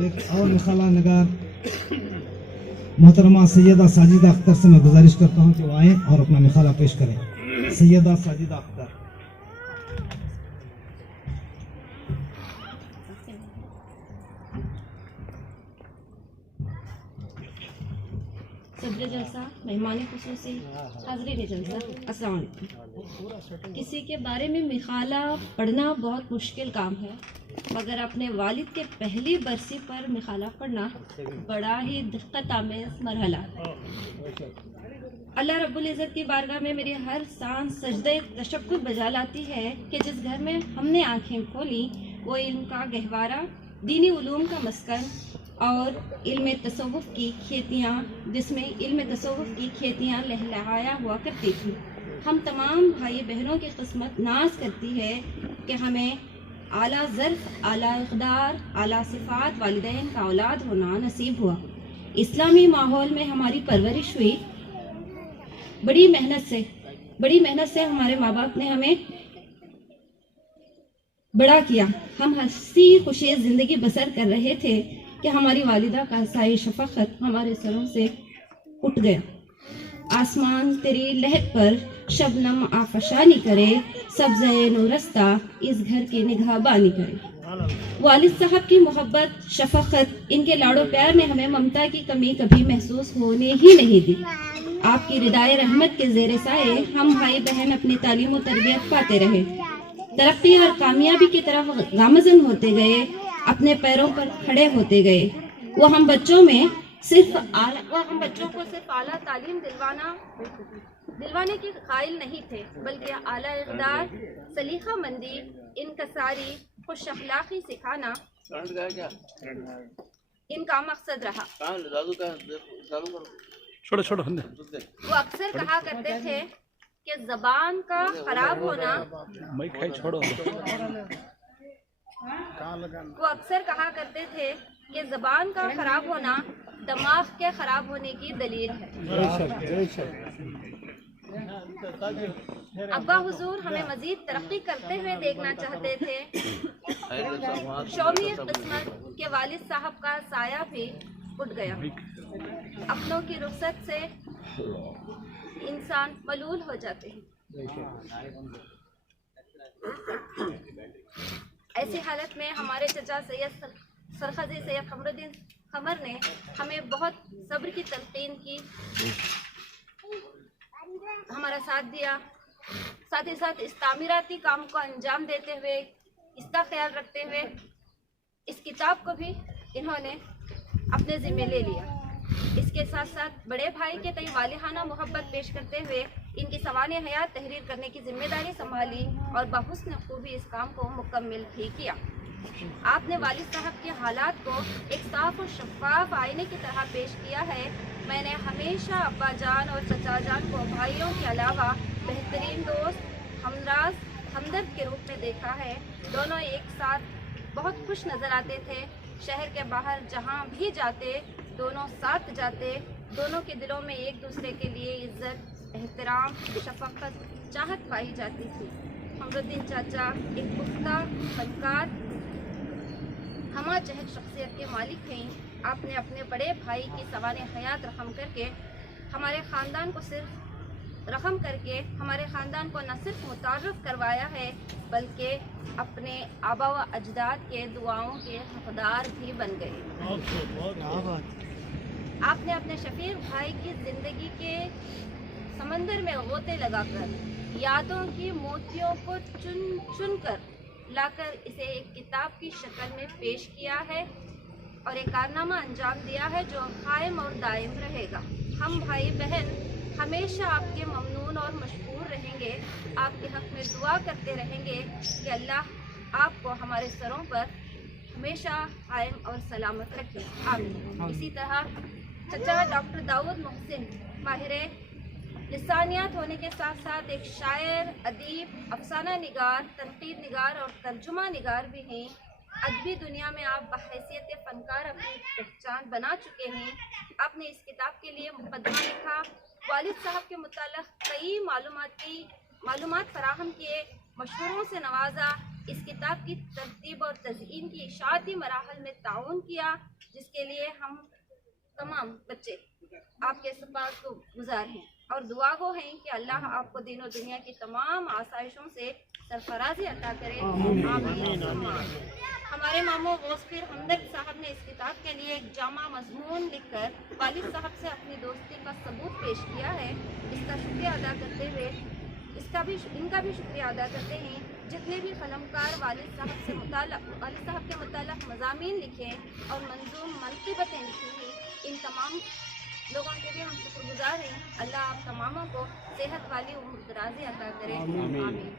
ایک اور مخالہ نگار محترمہ سیدہ ساجدہ اختر سے میں گزارش کرتا ہوں کہ وہ آئیں اور اپنا مخالہ پیش کریں. سیدہ ساجدہ اختر. صدر جلسہ، مہمان خصوصی، حاضرین جلسہ، السلام علیکم. کسی کے بارے میں مخالہ پڑھنا بہت مشکل کام ہے، مگر اپنے والد کے پہلی برسی پر مخالہ پڑھنا بڑا ہی دقت آمیز مرحلہ ہے. اللہ رب العزت کی بارگاہ میں میری ہر سانس سجدہ تشکر بجا لاتی ہے کہ جس گھر میں ہم نے آنکھیں کھولی وہ علم کا گہوارہ، دینی علوم کا مسکن اور علم تصوف کی کھیتیاں، جس میں علم تصوف کی کھیتیاں لہلہایا ہوا کرتی تھیں. ہم تمام بھائی بہنوں کی قسمت ناز کرتی ہے کہ ہمیں اعلیٰ ظرف، اعلیٰ اقدار، اعلیٰ صفات والدین کا اولاد ہونا نصیب ہوا. اسلامی ماحول میں ہماری پرورش ہوئی. بڑی محنت سے ہمارے ماں باپ نے ہمیں بڑا کیا. ہم ہنسی خوشی زندگی بسر کر رہے تھے کہ ہماری والدہ کا سایہ شفقت ہمارے سروں سے اٹھ گیا. آسمان تیری لہٹ پر شبنم آفشانی کرے، سبزہ نورستہ اس گھر کی نگاہ بانی کرے. والد صاحب کی محبت، شفقت، ان کے لاڑو پیار نے ہمیں ممتا کی کمی کبھی محسوس ہونے ہی نہیں دی. آپ کی ردائے رحمت کے زیر سائے ہم بھائی بہن اپنی تعلیم و تربیت پاتے رہے، ترقی اور کامیابی کی طرف گامزن ہوتے گئے، اپنے پیروں پر کھڑے ہوتے گئے. وہ ہم بچوں کو صرف اعلیٰ تعلیم دلوانے کی قائل نہیں تھے، بلکہ اعلیٰ اقدار، سلیقہ مندی، انکساری، خوش اخلاقی سکھانا ان کا مقصد رہا. وہ اکثر کہا کرتے تھے کہ زبان کا خراب ہونا دماغ کے خراب ہونے کی دلیل ہے. ابا حضور ہمیں مزید ترقی کرتے ہوئے دیکھنا چاہتے تھے. شومی قسمت کے والد صاحب کا سایہ بھی اٹھ گیا. اپنوں کی رخصت سے انسان ملول ہو جاتے ہیں. ایسی حالت میں ہمارے چچا سید سرخزی سید قمر الدین قمر نے ہمیں بہت صبر کی تلقین کی، ہمارا ساتھ دیا. ساتھ ہی ساتھ اس تعمیراتی کام کو انجام دیتے ہوئے، اس کا خیال رکھتے ہوئے اس کتاب کو بھی انہوں نے اپنے ذمہ لے لیا. اس کے ساتھ ساتھ بڑے بھائی کے تئیں والہانہ محبت پیش کرتے ہوئے ان کی سوانح حیات تحریر کرنے کی ذمہ داری سنبھالی اور بحسن خوبی اس کام کو مکمل بھی کیا. آپ نے والد صاحب کے حالات کو ایک صاف و شفاف آئینے کی طرح پیش کیا ہے. میں نے ہمیشہ ابا جان اور چچا جان کو بھائیوں کے علاوہ بہترین دوست، ہمراز، ہمدرد کے روپ میں دیکھا ہے. دونوں ایک ساتھ بہت خوش نظر آتے تھے. شہر کے باہر جہاں بھی جاتے دونوں ساتھ جاتے. دونوں کے دلوں میں ایک دوسرے کے لیے عزت، احترام، شفقت، چاہت پائی جاتی تھی. قمر الدین چاچا ایک پختہ فنکار، ہمہ جہت شخصیت کے مالک ہیں. آپ نے اپنے بڑے بھائی کی سوانح حیات رقم کر کے ہمارے خاندان کو نہ صرف متعارف کروایا ہے بلکہ اپنے آبا و اجداد کے دعاؤں کے حقدار بھی بن گئے. آپ نے اپنے شفیق بھائی کی زندگی کے سمندر میں غوطے لگا کر یادوں کی موتیوں کو چن کر لا کر اسے ایک کتاب کی شکل میں پیش کیا ہے اور ایک کارنامہ انجام دیا ہے جو قائم اور دائم رہے گا. ہم بھائی بہن ہمیشہ آپ کے ممنون اور مشکور رہیں گے. آپ کے حق میں دعا کرتے رہیں گے کہ اللہ آپ کو ہمارے سروں پر ہمیشہ قائم اور سلامت رکھے. آمین. اسی طرح چچا ڈاکٹر داؤد محسن ماہر لسانیات ہونے کے ساتھ ساتھ ایک شاعر، ادیب، افسانہ نگار، تنقید نگار اور ترجمہ نگار بھی ہیں. ادبی دنیا میں آپ بحیثیت فنکار اپنی پہچان بنا چکے ہیں. آپ نے اس کتاب کے لیے مقدمہ لکھا، والد صاحب کے متعلق کئی معلومات فراہم کیے، مشہوروں سے نوازا، اس کتاب کی ترتیب اور تزئین کی اشاعتی مراحل میں تعاون کیا، جس کے لیے ہم تمام بچے آپ کے سپاس کو گزار ہیں اور دعا گو ہیں کہ اللہ آپ کو دین و دنیا کی تمام آسائشوں سے سرفرازی عطا کرے۔ آمین۔ ہمارے ماموں غوث پیر ہمدرد صاحب نے اس کتاب کے لیے ایک جامع مضمون لکھ کر والد صاحب سے اپنی دوستی کا ثبوت پیش کیا ہے۔ اس کا شکریہ ادا کرتے ہوئے ان کا بھی شکریہ ادا کرتے ہیں جتنے بھی قلمکار والد صاحب کے متعلق مضامین لکھے اور منظوم منقبتیں لکھی ہیں، ان تمام لوگوں کے بھی ہم شکر گزار ہیں۔ اللہ آپ تماموں کو صحت والی عمر درازی عطا کرے۔ آمین۔